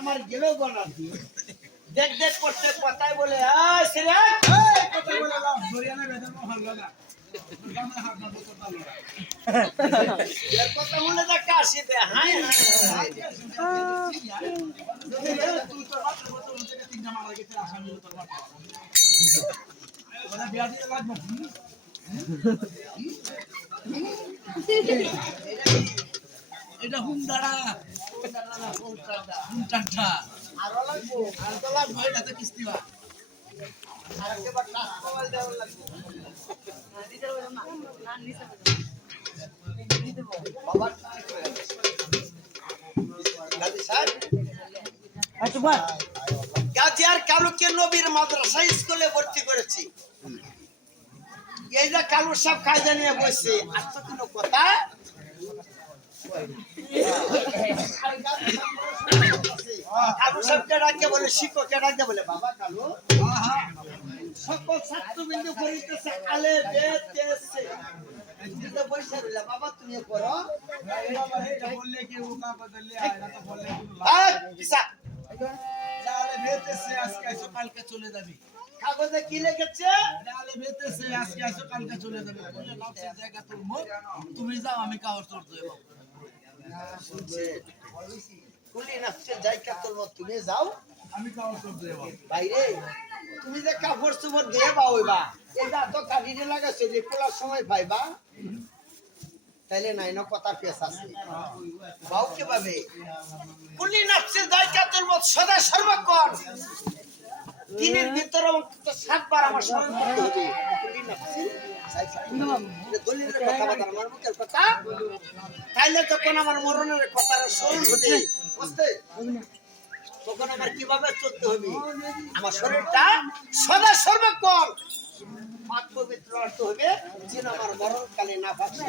আমার গেলেও গনা দেখ দেখ করতে কথাই বলে কথা বলে একটা আসি দে হাই এটা হুন্ডাড়া হুন্ডাড়া আরো লাগবো আর তো লাগবো এটা তো কিস্তিবা আর একবার টাচ মোবাইল দেওয়া লাগবে বাবা গাজী সাহেব আচ্ছা বাস গাজিয়ার কালুকে নবীর মাদ্রাসা স্কুলে ভর্তি করেছি এই যে কালু সব কায়দা নিয়ে বসে আর তো কোনো কথা কালু সবকে ডাকে বলে শিক্ষককে ডাকে বলে বাবা কালু সকল ছাত্রবৃন্দ করিতেছে আলে বেতেছে বৈশা রইলা বাবা তুমি পড়ো বললে কি ওকা বদললে আয়না তো বললে ডালে ভেতেছে আজকে আইসো কালকে চলে যাবি কাগজে কি লিখেছে ডালে ভেতেছে আজকে আইসো কালকে চলে যাবি বলে নামছে জায়গা তুলমো তুমি যাও আমি কাগজ তোর দেব কুলি নাচছে জায়গা তোর তুমি যাও আমি কাগজ তোর দেব বাইরে তুমি যে কাপড় চোপড় দিয়ে পাওইবা এটা তো কাটিতে লাগাইছে যে কোলার সময় পাইবা তাইলে নাই না কথা পেশ আছে বাউ কিভাবে কুলি নাচছে জায়গা তোর সদা সর্বক্ষণ দিনের ভিতরে 7 বার আমার স্মরণ করতে হবে কুলি নাচছে দলিলের কথা বাদ আমার মুখের কথা তাইলে তখন আমার মরণের কথার স্মরণ হবে বুঝতে তখন আমার কিভাবে চলতে হবে আমার শরীরটা সদা সর্বক্ষণ পাক পবিত্র রাখতে হবে যেন আমার মরণকালে না ভাসে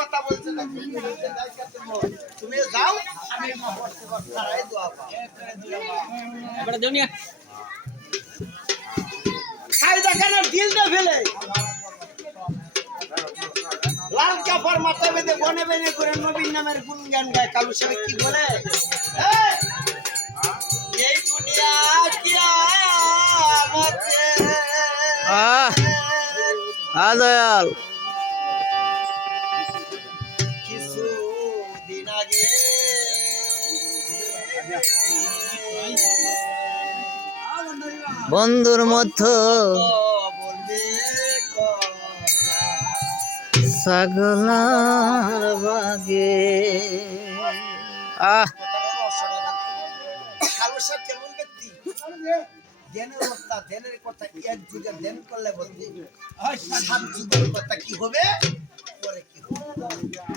কথা বলছে না তুমি যাও আমি দোয়া পাবো খাই দেখানোর দিলটা ফেলে লাল কাপড় মাথা বেঁধে বনে বেনে করে নবীন নামের গুণগান গায় কালু সাহেব কি বলে এই দুনিয়া কিয়ামতে দয়াল কিছু দিন আগে বন্ধুর মতো বলবে ছাগলার বাগে কালু সাহেব কেমন ব্যক্তি ধ্যানের কথা ধ্যানের কথা এক যুগে ধ্যান করলে বলতে 7 যুগের কথা কি হবে পরে কি হবে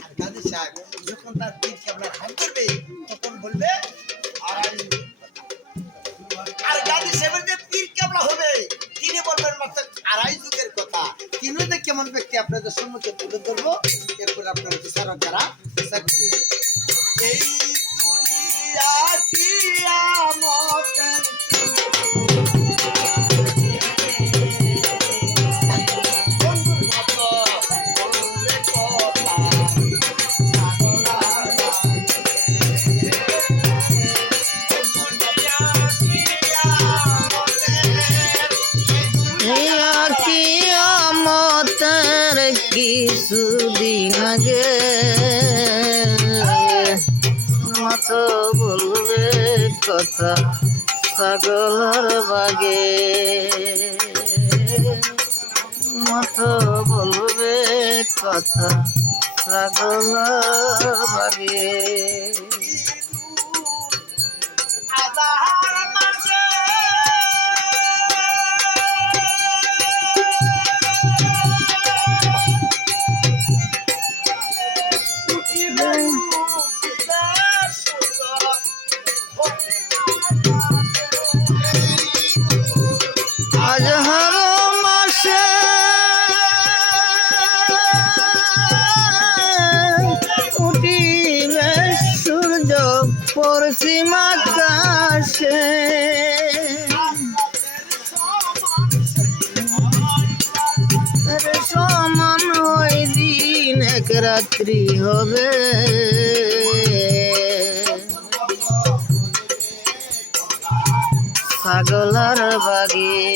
আর গাজী সাহেব যখন তার পীর কেবলা ধ্যান করবে তখন বলবে আর গাজী সাহেবের যে পীর কেবলা হবে তিনি বলবেন মাত্র 2.5 যুগের কথা তিনিও যে কেমন ব্যক্তি আপনাদের সম্মুখে তুলে ধরবো এরপর আপনারা বিচারক যারা বিচার করিয়ে এই দুনিয়া কিয়ামতের কিছুদিন আগে মতো বলবে কথা ছাগলার বাগে মতো বলবে কথা ছাগলার বাগে পশ্চিম আকাশে সমান ওই দিন এক রাত্রি হবে ছাগলার বাগে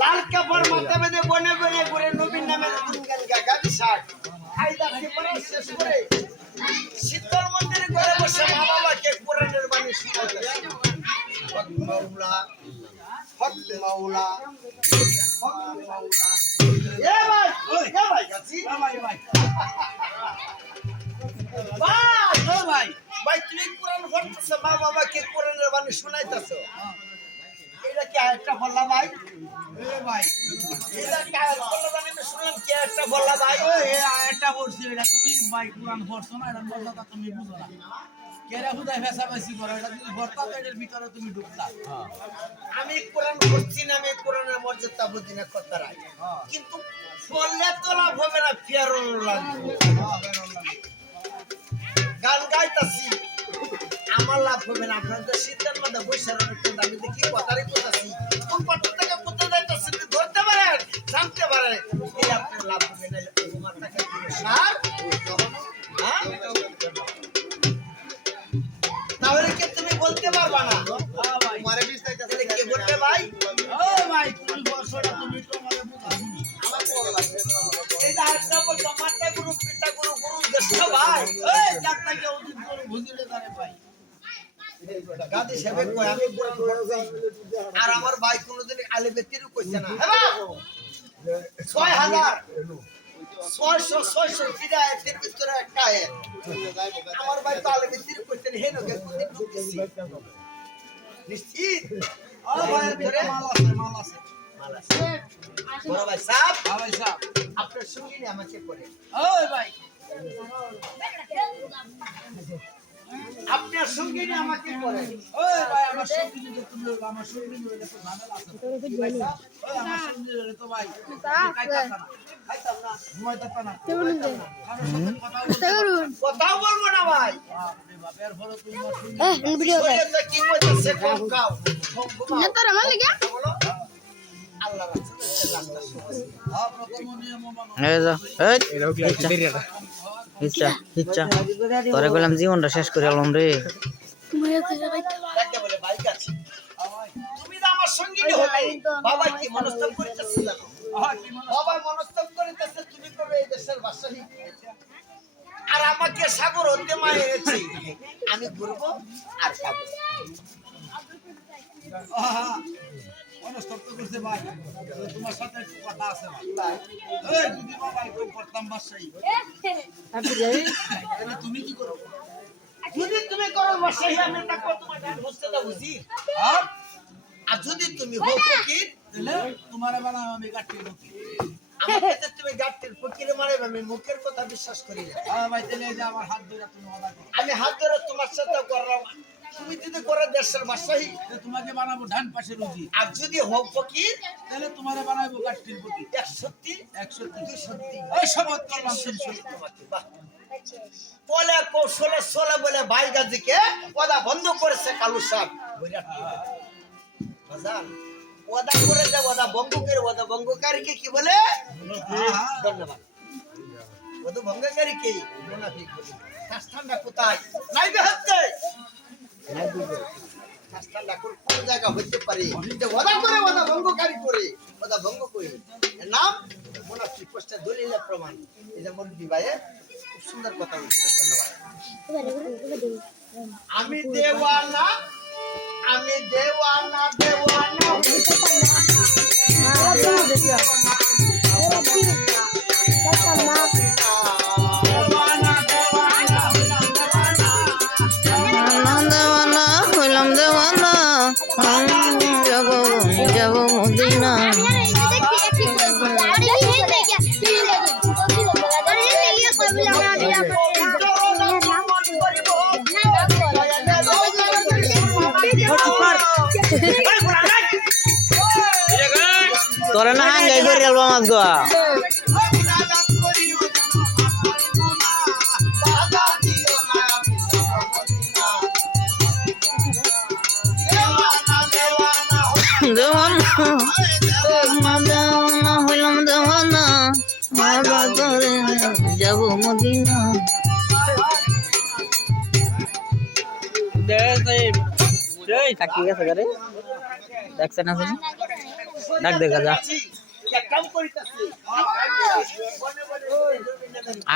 লাল কাপড় মাথা বেঁধে বনে বনে ঘুরে নবীন নামে গুনগান গাবি শাক খাইদা পেপার শেষ করে শীতল মন্দিরে ঘরে বসে মা বাবাকে কোরআনের বাণী শোনাতে হক মাওলা হক মাওলা হক মাওলা এ ভাই গাছি ভাই ভাই তুমি কোরআন পড়তেছো মা বাবাকে কোরআনের বাণী শোনাইতেছো এটা কি একটা বললা ভাই এটা কি বললা বাণী শুনলাম কি একটা বললা ভাই এটা বলছি এটা তুমি ভাই কোরআন পড়ছো না এটা মজাটা তুমি বুঝো না কেরা হুদাই ফেসাফেসি করো এটা যদি ভর্তা তো এটার ভিতরে তুমি ঢুকলা আমি কোরআন পড়ছি না আমি কোরআনের মর্যাদা বুঝি না কথা রাখ কিন্তু পড়লে তো লাভ হবে না ফেরল লাগবে গান গাইতাছি আমার লাভ হবে না আপনাদের শীতের মধ্যে বৈশাখ আমি দেখি কথারই করতেছি কোন পাত্র থেকে কোথায় যাইতেছি ধরতে পারেন জানতে পারেন এই আপনার লাভ হবে না তোমার টাকা সার তাহলে কি তুমি বলতে পারবা না তোমারে বিস্তারিত কে বলবে ভাই ভাই তুমি বর্ষটা তুমি তো আমাদের বুঝাবি আমার বড় লাগবে এটা একটা বল মাতা গুরু পিতা গুরু গুরু দেশ ভাই এই ডাক্তার কে ওদিন করে বুঝিলে করে ভাই গাদি সেবে কই আমি কোরআন পড়ছি আর আমার ভাই কোনদিন আলেবে তিরু কইছে না হ্যাঁ 6000 বিদায়ের ভিতরে একটা আয়াত আমার ভাই তো আলেবে তিরু কইছে হে নকে কোনদিন ঢুকছি নিশ্চিত ভাইয়ের ভিতরে মাল আছে বড় ভাই সাহেব ভাই সাহেব আপনার সঙ্গে নিয়ে আমাকে পড়ে ওই ভাই আপনার সঙ্গে নিয়ে আমাকে পড়ে ওই ভাই আমার সঙ্গে যদি তুমি আমার সঙ্গে নিলে তো ঝামেলা আছে ওই আমার সঙ্গে নিলে তো ভাই খাইতাম না ঘুমাইতাম না কারোর সাথে কথাও বলবো না ভাই বাপরে বাপের ফলে তুমি আমার সঙ্গে শরীরে কি মজা কম খাও বলো আল্লাহ প্রথম নিয়ম মানো এই যা ইচ্ছা তোরে বললাম জীবনটা শেষ করে এলাম রে দেখতে বলে বাইক আছে তুমি তো আমার সঙ্গে হলে বাবা কি মনস্তাব করিতেছে জানো বাবা মনস্তাব করিতেছে তুমি করবে এই দেশের বাদশাহী আর আমাকে সাগর হতে মা এনেছে আমি ঘুরবো আর খাবো অনস্তব্ধ করছে ভাই তোমার সাথে একটু কথা আছে ভাই ভাই এই যদি বাবা কই করতাম বাসাই তাহলে তুমি কি করো যদি তুমি করো বাদশাহী আমি তা কত তোমার ডান হচ্ছে না বুঝি আর যদি তুমি হও ফকির তাহলে তোমার বানা আমি কাটি মুখে আমাকে তো তুমি গাট্টির ফকিরে মারে আমি মুখের কথা বিশ্বাস করি না ভাই তাহলে এই যে আমার হাত ধরে তুমি ওদা করো আমি হাত ধরে তোমার সাথে করলাম তুমি যদি করে দেশের বাদশাহী তোমাকে বানাবো ডান পাশে রুজি আর যদি হও ফকির তাহলে তোমারে বানাবো কাটির প্রতি এক সত্যি 130 ওই শপথ করলাম 300 বাহ বলে কৌশলে চলে বলে ভাই গাজীকে ওদা বন্ধ করেছে কালু সাহেব বাজান ওদা করে দেব ওদা ভঙ্গকারীকে কি বলে ধন্যবাদ ওদা ভঙ্গকারীকে মুনাফিক বলে ঠান্ডা কোথায় নাই বেহাতে শাস্তা লাখর কোন জায়গা হইতে পারে যে ওদা করে ওদা ভঙ্গকারী করে ওদা ভঙ্গ করে এর নাম মুনাফিক পোস্টার দলিল প্রমাণ এই যে মুরব্বি ভাইয়ের খুব সুন্দর কথা বলছে ধন্যবাদ আমি দেওয়ানা দেওয়ানা দেওয়ানা হইলাম দেওয়ানা যাব মদিনা তোরা না হাঙ্গাই করে আলবা মাছ গোয়া দেওয়ানা হইলাম দেওয়ানা যাব মদিনা কাকি গেছে গারে দেখছেন না ডাক দেখা যা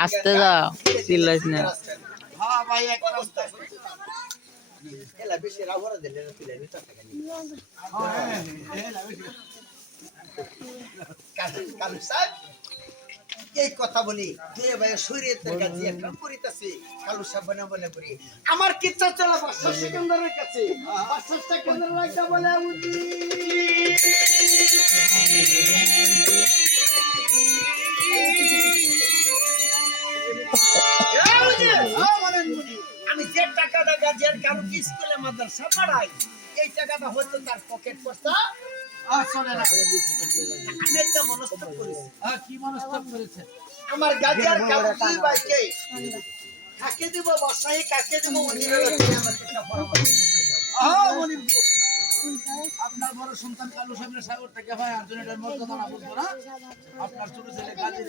আসতে যা চিল্লাইস না হ্যাঁ ভাই এক রাস্তা এলা বেশি রাবড়া দিলে না তুলে নিতে টাকা নিয়ে কালু সাহেব এই কথা বলি তুই ভাই শরীয়তের কাছে একটা করিতাছে কালু সাহেব বলে করি আমার কিচ্ছা চলা 500 সেকেন্ডের কাছে 500 সেকেন্ডের লাগা বলে উঠি আমি যে টাকাটা গাজের কারো স্কুলে মাদ্রাসা পড়াই এই টাকাটা হচ্ছে তার পকেট পয়সা চলে না আমি একটা মনস্তব করেছি কি মনস্তব করেছে আমার গাজের কারো কি বাইকে কাকে দেব বসাই কাকে দেব মনিরের আমার একটা পরামর্শ আপনার বড় সন্তান কালু সাহেবের সাগর থেকে ভাই আর জন্য এটার মর্যাদা না বুঝবো না আপনার ছোট ছেলে কাজে